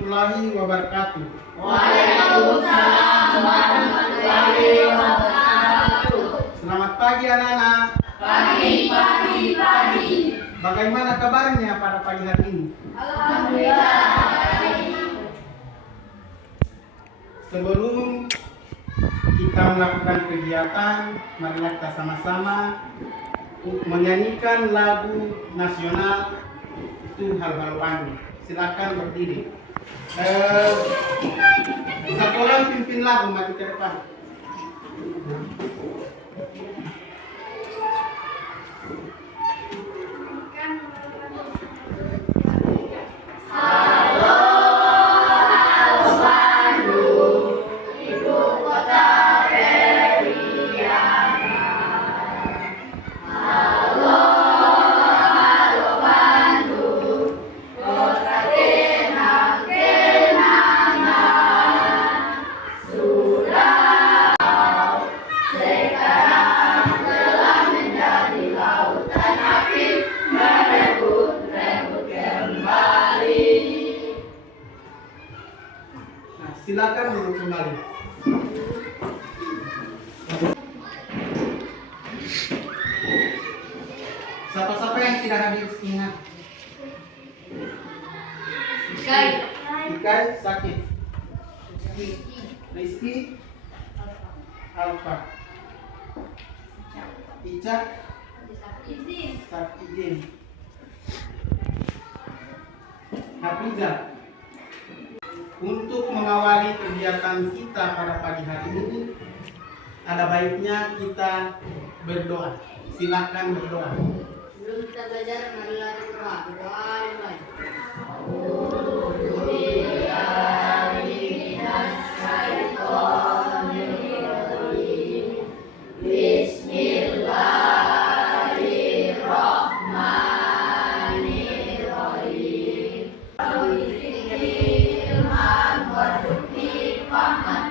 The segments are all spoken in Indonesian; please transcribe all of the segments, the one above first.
warahmatullahi wabarakatuh. Waalaikumsalam warahmatullahi wabarakatuh. Selamat pagi anak-anak. Pagi. Bagaimana kabarnya pada pagi hari ini? Alhamdulillah. Sebelum kita melakukan kegiatan, marilah kita sama-sama menyanyikan lagu nasional itu hal-hal Bandung. Silakan berdiri. Satu orang pimpin lagu, maju ke depan. Silakan duduk kembali. Siapa-siapa yang tidak hadir ingat. Ikai sakit. Rizky Alfa. Ica Sakizin. Hafiza. Untuk mengawali kegiatan kita pada pagi hari ini, ada baiknya kita berdoa. Silakan berdoa. Sebelum kita belajar, marilah berdoa. Berdoa mulai.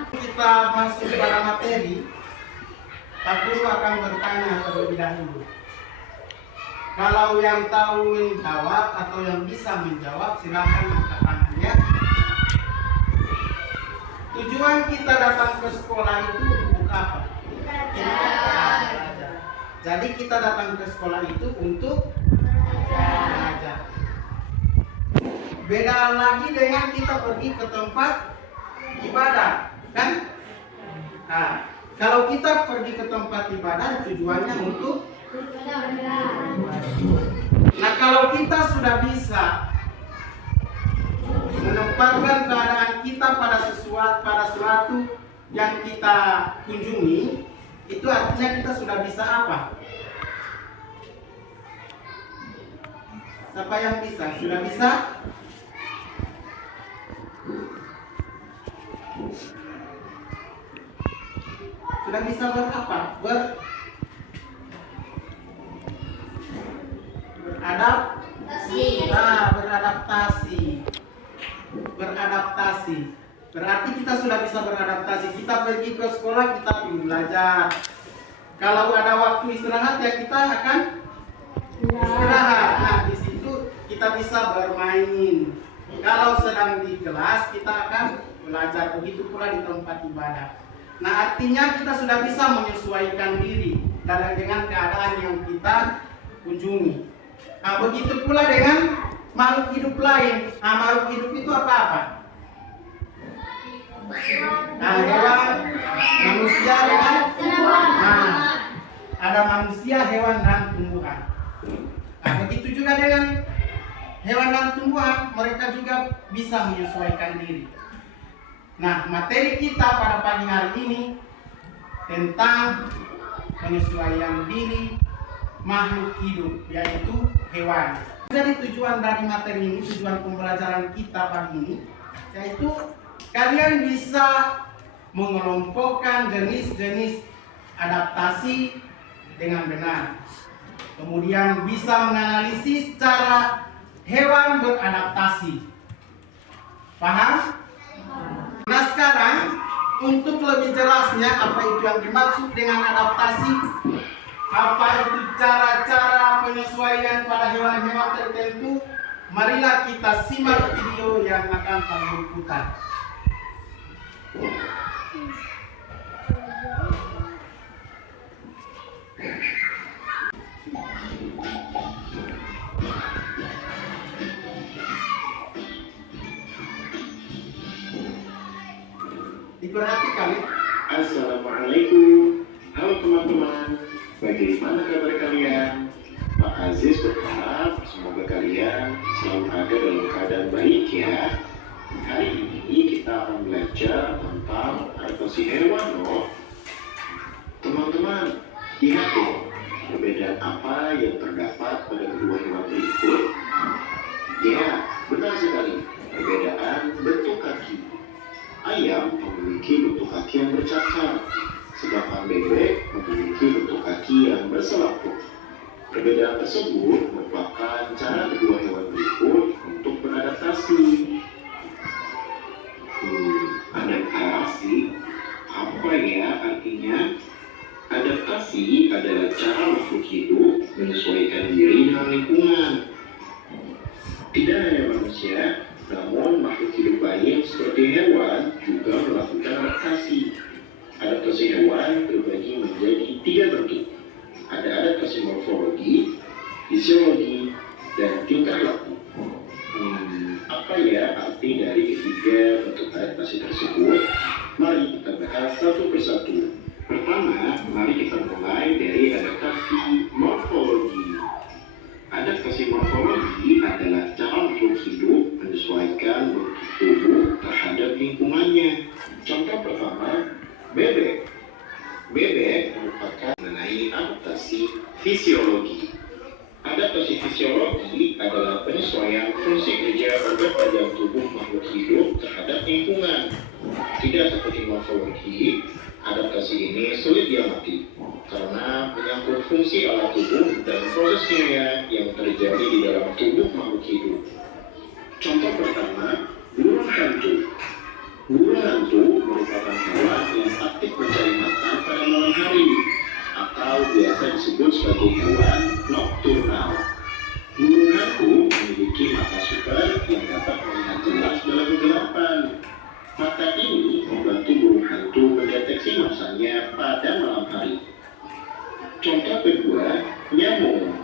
Kita masuk pada materi, Pak Guru akan bertanya terlebih dahulu. Kalau yang tahu menjawab atau yang bisa menjawab, silakan angkat tangan ya. Tujuan kita datang ke sekolah itu untuk apa? Belajar. Jadi kita datang ke sekolah itu untuk belajar. Beda lagi dengan kita pergi ke tempat ibadah, kan? Nah, kalau kita pergi ke tempat ibadah tujuannya untuk nah, kalau kita sudah bisa menempatkan keadaan kita pada suatu yang kita kunjungi, itu artinya kita sudah bisa apa? Siapa yang bisa? Sudah bisa? Sudah bisa berapa? Beradaptasi. Berarti kita sudah bisa beradaptasi. Kita pergi ke sekolah, kita pergi belajar. Kalau ada waktu istirahat ya kita akan istirahat. Nah, di situ kita bisa bermain. Kalau sedang di kelas kita akan belajar. Begitu pula di tempat ibadah. Nah, artinya kita sudah bisa menyesuaikan diri dengan keadaan yang kita kunjungi. Nah, begitu pula dengan makhluk hidup lain. Nah, makhluk hidup itu apa-apa? Nah, hewan, manusia dengan ada manusia, hewan dan tumbuhan. Nah, begitu juga dengan hewan dan tumbuhan, mereka juga bisa menyesuaikan diri. Nah, materi kita pada pagi hari ini tentang penyesuaian diri makhluk hidup, yaitu hewan. Jadi tujuan dari materi ini, tujuan pembelajaran kita pagi ini, yaitu kalian bisa mengelompokkan jenis-jenis adaptasi dengan benar. Kemudian bisa menganalisis cara hewan beradaptasi. Paham? Nah, sekarang untuk lebih jelasnya apa itu yang dimaksud dengan adaptasi, apa itu cara-cara penyesuaian pada hewan-hewan tertentu, Marilah kita simak video yang akan kami putar. Diperhatikan ya. Assalamualaikum. Halo teman-teman, bagaimana kabar kalian? Pak Aziz berharap semoga kalian selalu ada dalam keadaan baik ya. Hari ini kita akan belajar tentang adaptasi hewan loh. Teman-teman, lihat tuh, perbedaan apa yang terdapat pada kedua hewan berikut? Ya, benar sekali, perbedaan bentuk kaki. Ayam memiliki bentuk kaki yang bercakar, sedangkan bebek memiliki bentuk kaki yang berselaput. Perbedaan tersebut merupakan cara kedua hewan berikut untuk beradaptasi. Adaptasi? Apa ya artinya? Adaptasi adalah cara makhluk hidup menyesuaikan diri dengan lingkungan. Tidak hanya manusia, namun makhluk hidup lain seperti hewan juga melakukan adaptasi. Adaptasi hewan terbagi menjadi 3 bentuk. Ada adaptasi morfologi, fisiologi, dan tingkah laku. Apa ya arti dari ketiga bentuk adaptasi tersebut? Mari kita bahas satu persatu. Pertama, mari kita mulai dari adaptasi morfologi. Adaptasi morfologi adalah cara makhluk hidup menyesuaikan bentuk tubuh terhadap lingkungannya. Contoh pertama, bebek. Bebek merupakan mengenai adaptasi fisiologi. Adaptasi fisiologi adalah penyesuaian fungsi kerja organ bagian tubuh makhluk hidup terhadap lingkungan. Tidak seperti morfologi, adaptasi ini sulit diamati karena menyangkut fungsi alat tubuh dan proses kimia yang terjadi di dalam tubuh makhluk hidup. Contoh pertama, burung hantu. Burung hantu merupakan hewan yang aktif mencari makan pada malam hari atau biasa disebut sebagai hewan nokturnal. Burung hantu memiliki mata super yang dapat melihat jelas dalam kegelapan. Mata ini membantu burung hantu mendeteksi masanya pada malam hari. Contoh kedua, nyamuk.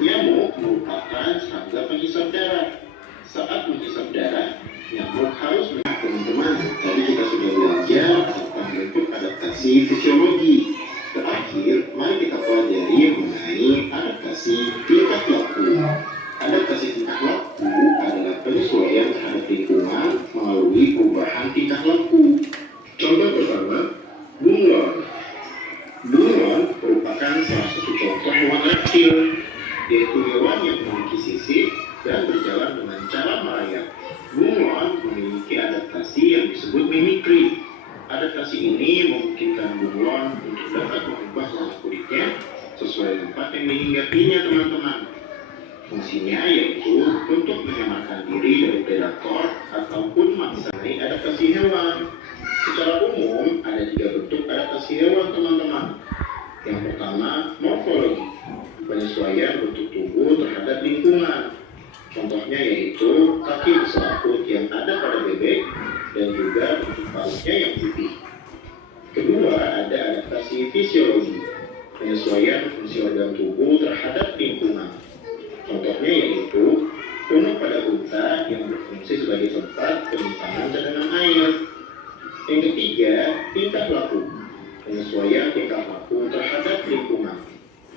Nyamuk merupakan serangga penghisap darah. Saat menghisap darah, nyamuk harus teman-teman. Tadi kita sudah belajar tentang bentuk adaptasi fisiologi. Terakhir, mari kita pelajari mengenai adaptasi tingkah laku. Adaptasi tingkah laku adalah penyesuaian terhadap lingkungan melalui perubahan tingkah laku. Contoh pertama, bunglon. Bunglon merupakan salah satu contoh hewan reptil, yaitu hewan yang memiliki sisik dan berjalan dengan cara merayap. Bunglon memiliki adaptasi yang disebut mimikri. Adaptasi ini memungkinkan bunglon untuk dapat mengubah warna kulitnya sesuai tempat yang dihinggapinya, teman-teman. Fungsinya yaitu untuk menyelamatkan diri dari predator ataupun mengenai adaptasi hewan. Secara umum ada 3 bentuk adaptasi hewan, teman-teman. Yang pertama, morfologi, penyesuaian bentuk tubuh terhadap lingkungan. Contohnya yaitu kaki berselaput yang ada pada bebek dan juga bentuk pautnya yang putih. Kedua, ada adaptasi fisiologi, penyesuaian fungsi organ tubuh terhadap lingkungan. Contohnya yaitu punuk pada unta yang berfungsi sebagai tempat penyimpanan cadangan air. Yang ketiga, tingkah laku, penyesuaian tingkah laku terhadap lingkungan.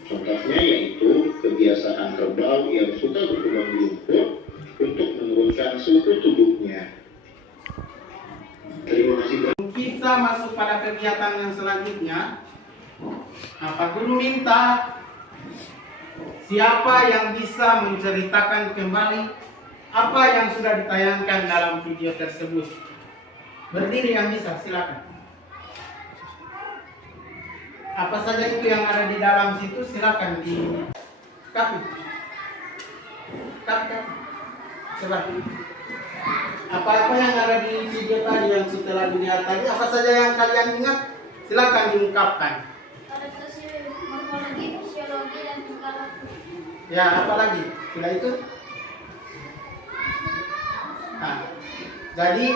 Contohnya yaitu kebiasaan kerbau yang suka berkembang di lumpur untuk menurunkan suhu tubuhnya. Terima kasih. Kita masuk pada kegiatan yang selanjutnya. Pak Guru minta siapa yang bisa menceritakan kembali apa yang sudah ditayangkan dalam video tersebut. Berdiri yang bisa, silakan. Apa saja itu yang ada di dalam situ, silakan di copy. Coba. Apa-apa yang ada di video tadi yang setelah dilihat tadi, apa saja yang kalian ingat, silakan diungkapkan. Adaptasi morfologi, fisiologi, dan tingkah laku. Ya, apa lagi? Sudah itu? Nah, jadi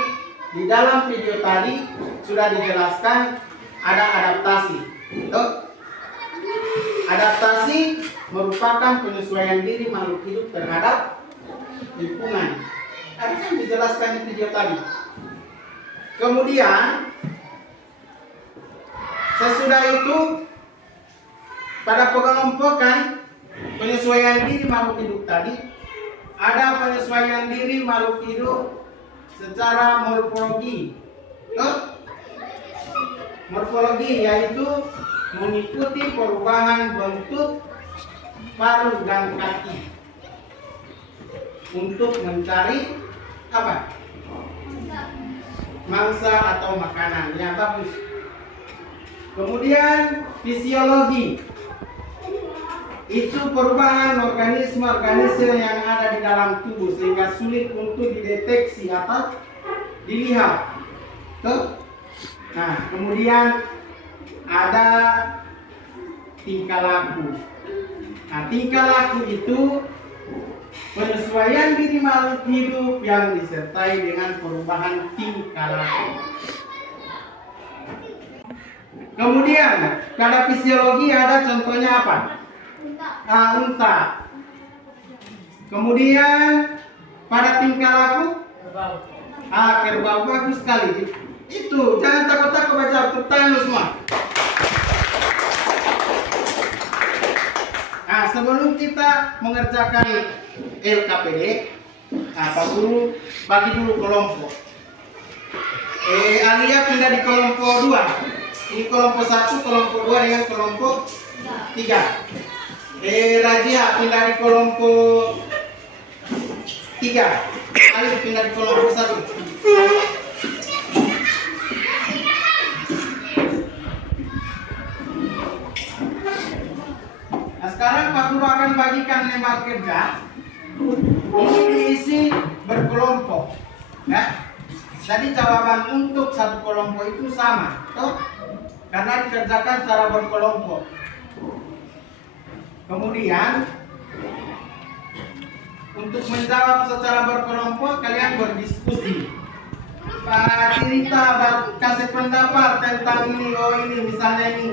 di dalam video tadi sudah dijelaskan ada adaptasi. Tuh. Adaptasi merupakan penyesuaian diri makhluk hidup terhadap lingkungan. Tadi kan dijelaskan di video tadi. Kemudian sesudah itu pada pengelompokan penyesuaian diri makhluk hidup tadi, ada penyesuaian diri makhluk hidup secara morfologi. Morfologi yaitu mengikuti perubahan bentuk paruh dan kaki untuk mencari apa? Mangsa atau makanan yang bagus. Kemudian fisiologi itu perubahan organisme yang ada di dalam tubuh sehingga sulit untuk dideteksi atau dilihat. Tuh. Nah, kemudian ada tingkah laku. Nah, tingkah laku itu penyesuaian diri makhluk hidup yang disertai dengan perubahan tingkah laku. Kemudian pada fisiologi ada contohnya apa? Unta. Kemudian pada tingkah laku kerbau. Bagus sekali. Itu jangan takut-takut baca pertanyaan semua. Nah, sebelum kita mengerjakan LKPD, Pak Guru bagi dulu kelompok. Alia pindah di kelompok 2. Ini kelompok 1, kelompok 2 dengan kelompok 3. Rajia pindah di kelompok 3. Ali pindah di kelompok 1. Nah, sekarang Pak Guru akan bagikan lembar kerja. Ini diisi berkelompok. Ya. Jadi jawaban untuk satu kelompok itu sama, toh? Karena dikerjakan secara berkelompok. Kemudian untuk menjawab secara berkelompok kalian berdiskusi. Pak Tirita kasih pendapat tentang ini, ini misalnya ini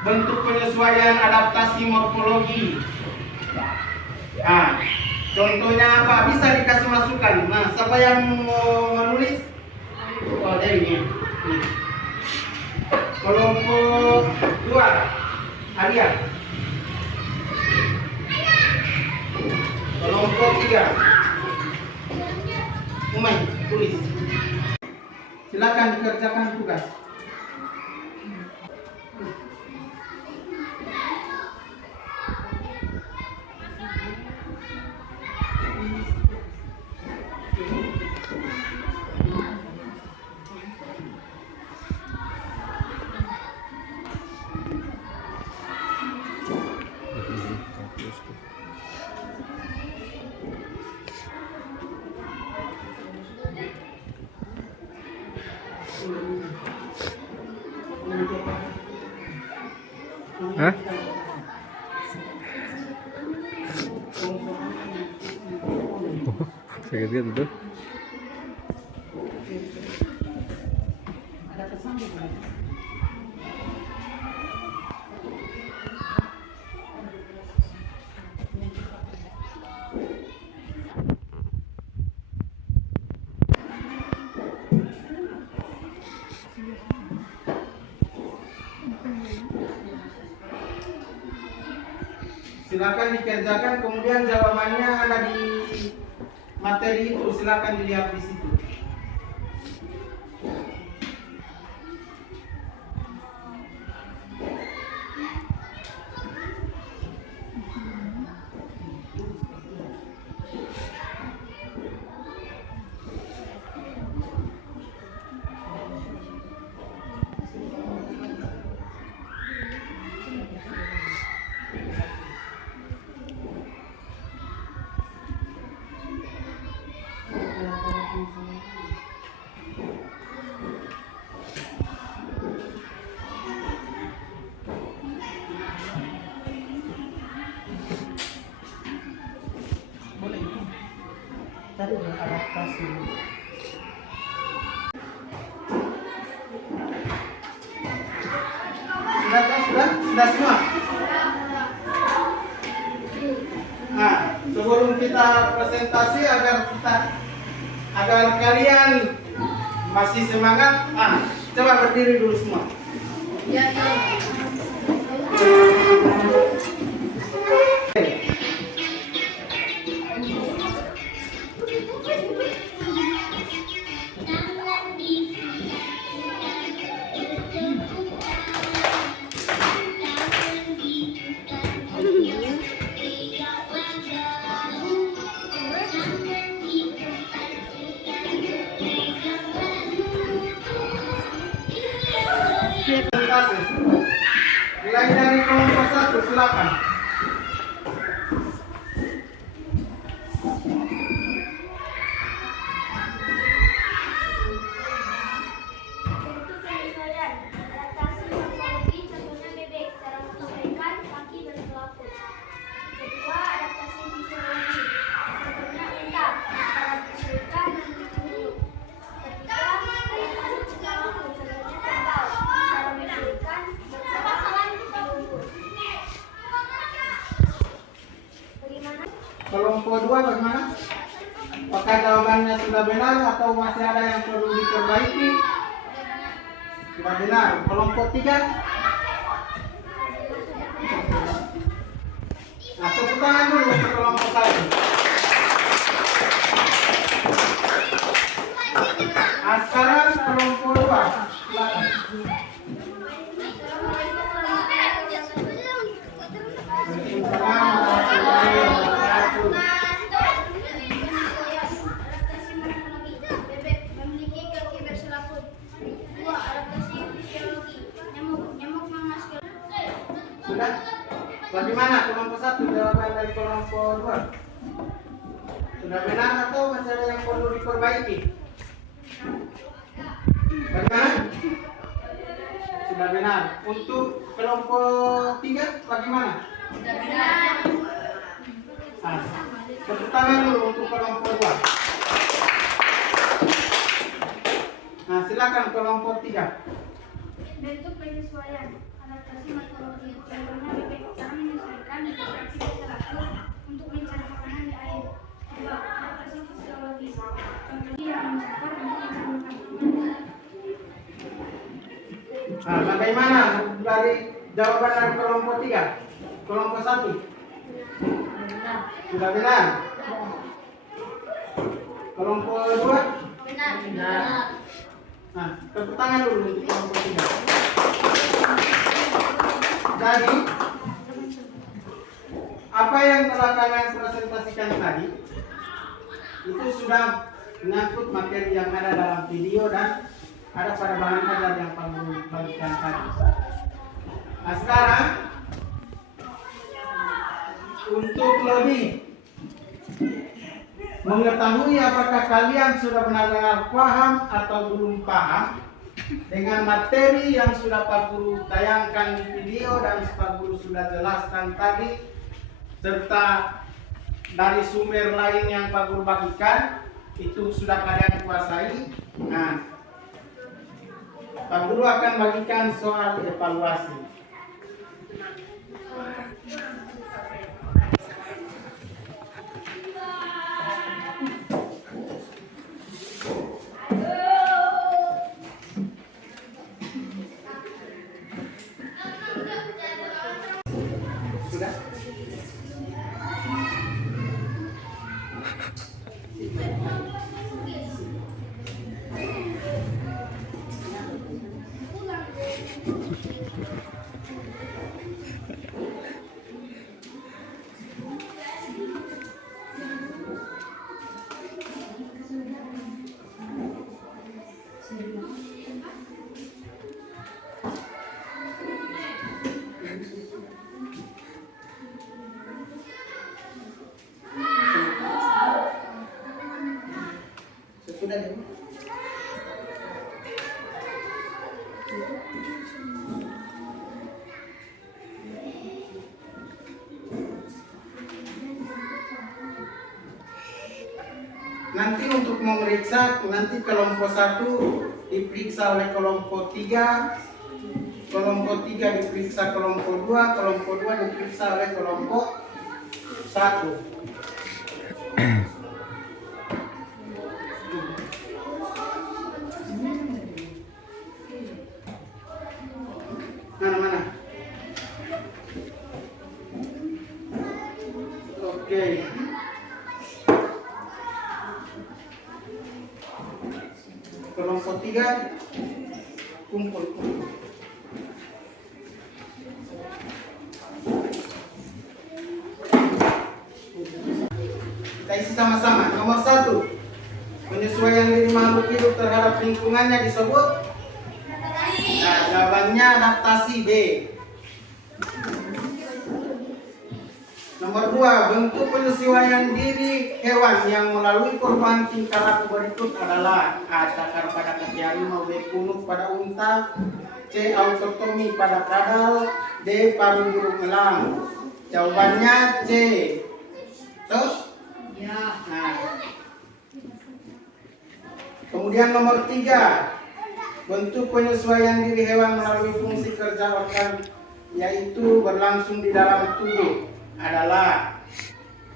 bentuk penyesuaian adaptasi morfologi. Nah, contohnya apa? Bisa dikasih masukan. Nah, siapa yang mau menulis? Oh, dari ini. Kelompok 2, Alia. Kelompok 3, Umay, tulis. Silakan dikerjakan tugas. Hah? Saya lihat itu. Ada pesan bukan? Silakan dikerjakan, kemudian jawabannya ada di materi itu, silakan dilihat di situ. adaptasi. Sudah semua. Nah, sebelum kita presentasi agar kalian masih semangat, coba berdiri dulu semua. Ya, ya. Presentasi. Mulai dari kelompok 1, silakan. Untuk penyesuaian, adaptasi morfologi contohnya bebek, cara menyesuaikan kaki berselaput. Kedua, adaptasi fisiologi, contohnya unta, cara menyesuaikan dan duduk. Ketiga, adaptasi perilaku, contohnya kerbau, cara menyesuaikan berjalan duduk. Bagaimana? Kelompok 2 bagaimana? Apakah jawabannya sudah benar atau masih ada yang perlu diperbaiki? Sudah benar. Kelompok 3. Nah, tepuk tangan dulu untuk kelompok 1. Nah, sekarang kelompok 2. Silakan. Adaptasi morfologi, bebek memiliki kaki berselaput. Dua, adaptasi fisiologi, nyamuk memasker. Sudah? Bagaimana kelompok 1 jawaban dari kelompok 2? Sudah benar atau masih ada yang perlu diperbaiki? Bagaimana? Sudah benar. Untuk kelompok 3 bagaimana? Sudah benar. Nah, tepuk tangan dulu untuk kelompok 2. Nah, silakan kelompok 3. Bentuk penyesuaian, adaptasi morfologi, contohnya bebek, cara menyesuaikan dengan kaki berselaput untuk mencari makanan di air. Dua, adaptasi fisiologis, contohnya yang mencakar untuk mencari makanan. Nah, bagaimana dari jawaban dari kelompok 3? Kelompok 1. Sudah benar. Kelompok 2. Benar. Nah, tepuk tangan dulu untuk kelompok 3. Jadi, apa yang telah kalian presentasikan tadi itu sudah menyangkut materi yang ada dalam video dan ada pada bahan ajar yang kamu bagikan tadi. Nah, sekarang untuk lebih mengetahui apakah kalian sudah benar-benar paham atau belum paham dengan materi yang sudah Pak Guru tayangkan di video dan Pak Guru sudah jelaskan tadi, serta dari sumber lain yang Pak Guru bagikan, itu sudah kalian kuasai. Nah, Pak Guru akan bagikan soal evaluasi. Sudah? Sudah ya? nanti untuk memeriksa, nanti kelompok 1 diperiksa oleh kelompok 3, kelompok 3 diperiksa kelompok 2, kelompok 2 diperiksa oleh kelompok 1. Mana? Oke. Kelompok 3 kumpul. Kita isi sama-sama. Nomor 1, penyesuaian diri makhluk hidup terhadap lingkungannya disebut. Nah, jawabannya adaptasi B. Nomor 2, bentuk penyesuaian diri hewan yang melalui perubahan tingkah laku berikut adalah A. Cakar pada kaki harimau, B. Punuk pada unta, C. Autotomi pada kadal, D. Paru burung elang. Jawabannya C. Tuh? Ya. Nah. Kemudian nomor 3, bentuk penyesuaian diri hewan melalui fungsi kerja organ yaitu berlangsung di dalam tubuh adalah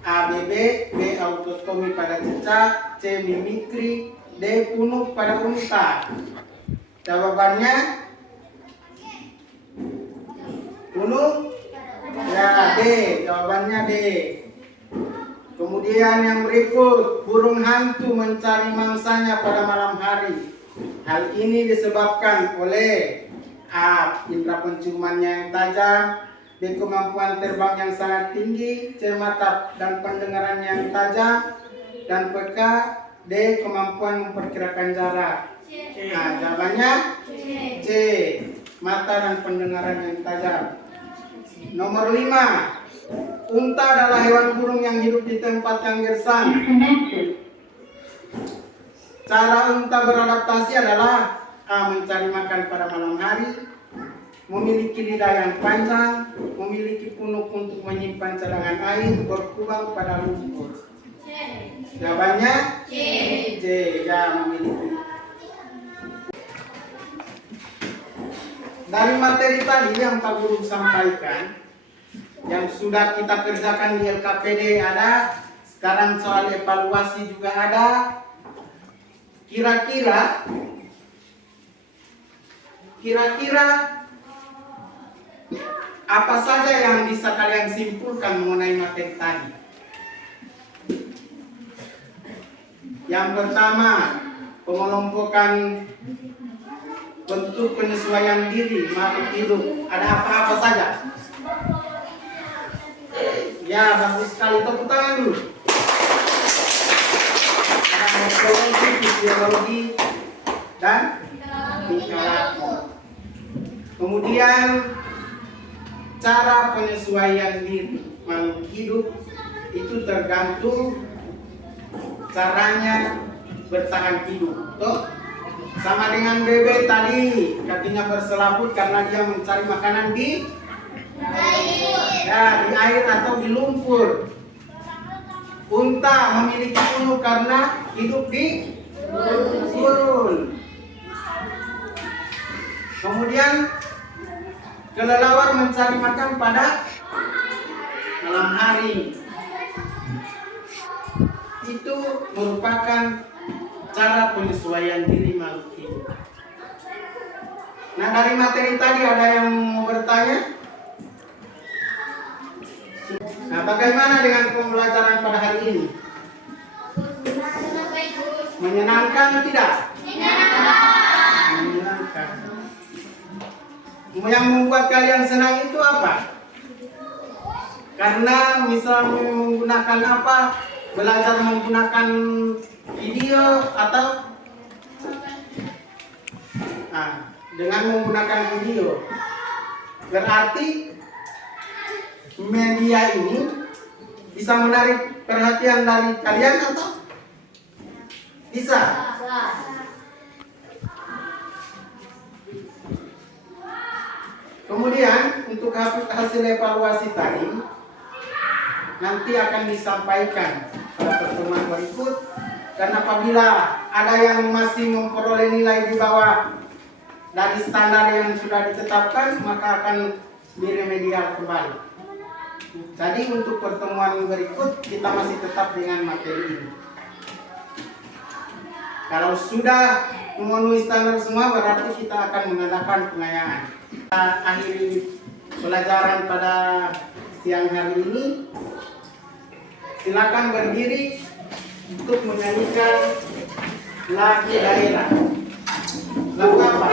A. Bebek, B. Autotomi pada cicak, C. Mimikri, D. Punuk pada unta. Jawabannya punuk? Ya, D. Jawabannya D. Kemudian yang berikut, burung hantu mencari mangsanya pada malam hari. Hal ini disebabkan oleh A. Indera penciumannya yang tajam, B. Kemampuan terbang yang sangat tinggi, C. Mata dan pendengaran yang tajam, dan PK D. Kemampuan memperkirakan jarak. Nah, jawabannya C. Mata dan pendengaran yang tajam. Nomor 5, unta adalah hewan burung yang hidup di tempat yang gersang. Cara unta beradaptasi adalah A. Mencari makan pada malam hari, memiliki lidah yang panjang, memiliki punuk untuk menyimpan cadangan air, berkubang pada lumpur. Jawabannya C. Ya, memiliki. Dari materi tadi yang Pak Guru sampaikan, yang sudah kita kerjakan di LKPD ada, sekarang soal evaluasi juga ada. Kira-kira apa saja yang bisa kalian simpulkan mengenai materi tadi? Yang pertama, pengelompokan bentuk penyesuaian diri makhluk hidup. Ada apa-apa saja? Ya, bagus sekali. Tepuk tangan dulu. Ada morfologi, fisiologi, dan tingkah laku. Kemudian cara penyesuaian diri makhluk hidup itu tergantung caranya bertahan hidup. Tuh, sama dengan bebek tadi, kakinya berselaput karena dia mencari makanan di air atau di lumpur. Unta memiliki punuk karena hidup di gurun. Kemudian kelelawar mencari makan pada malam hari. Itu merupakan cara penyesuaian diri makhluk hidup. Nah, dari materi tadi ada yang mau bertanya? Nah, bagaimana dengan pembelajaran pada hari ini? Menyenangkan tidak? Menyenangkan. Yang membuat kalian senang itu apa? Karena misalnya menggunakan apa? Belajar menggunakan video atau dengan menggunakan video. Berarti media ini bisa menarik perhatian dari kalian atau bisa? Kemudian untuk hasil evaluasi tadi nanti akan disampaikan pada pertemuan berikut Dan apabila ada yang masih memperoleh nilai di bawah dari standar yang sudah ditetapkan, maka akan diremedial kembali. Jadi untuk pertemuan berikut kita masih tetap dengan materi ini. Kalau sudah memenuhi standar semua, berarti kita akan mengadakan pengayaan. Kita akhiri pelajaran pada siang hari ini. Silakan berdiri untuk menyanyikan lagu daerah. Lagu apa?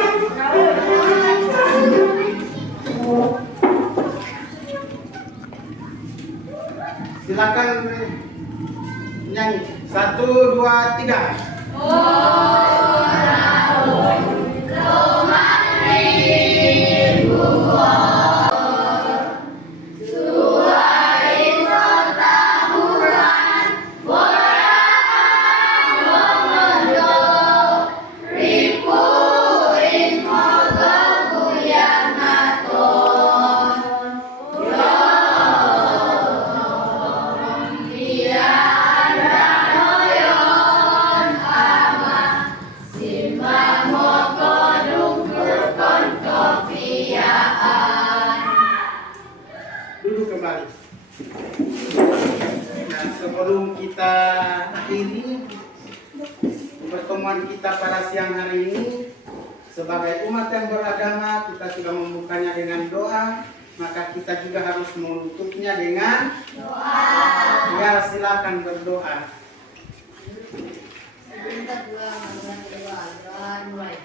Silakan nyanyi. 1, 2, 3. Duduk kembali. Nah, sebelum kita akhiri pertemuan kita pada siang hari ini, sebagai umat yang beragama, kita sudah membukanya dengan doa, maka kita juga harus menutupnya dengan doa. Ya, silakan berdoa. Sebentar dua, doa mulai.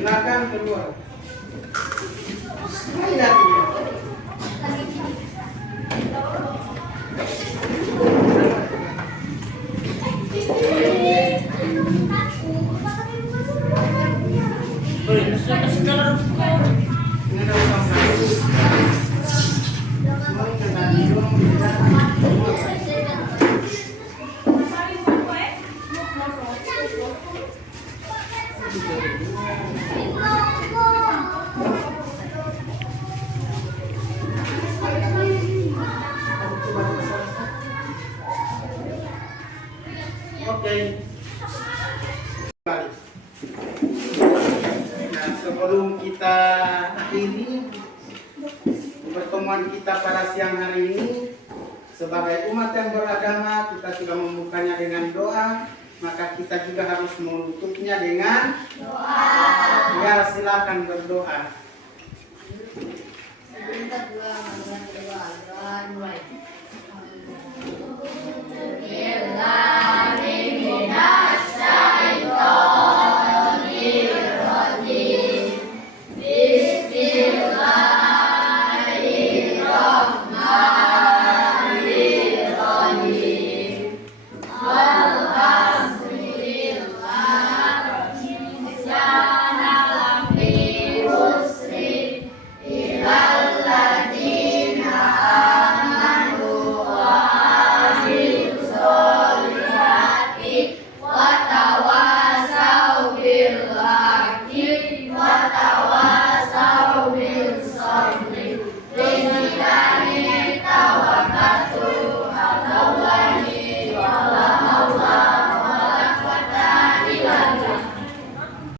Silakan keluar. Lihat ini. Ini ada utang satu. Semua kena diurung, Oke. Balik. Nah, sebelum kita akhiri pertemuan kita pada siang hari ini, sebagai umat yang beragama, kita sudah membukanya dengan doa, maka kita juga harus menutupnya dengan doa. Ya, silakan berdoa. Sebentar dua.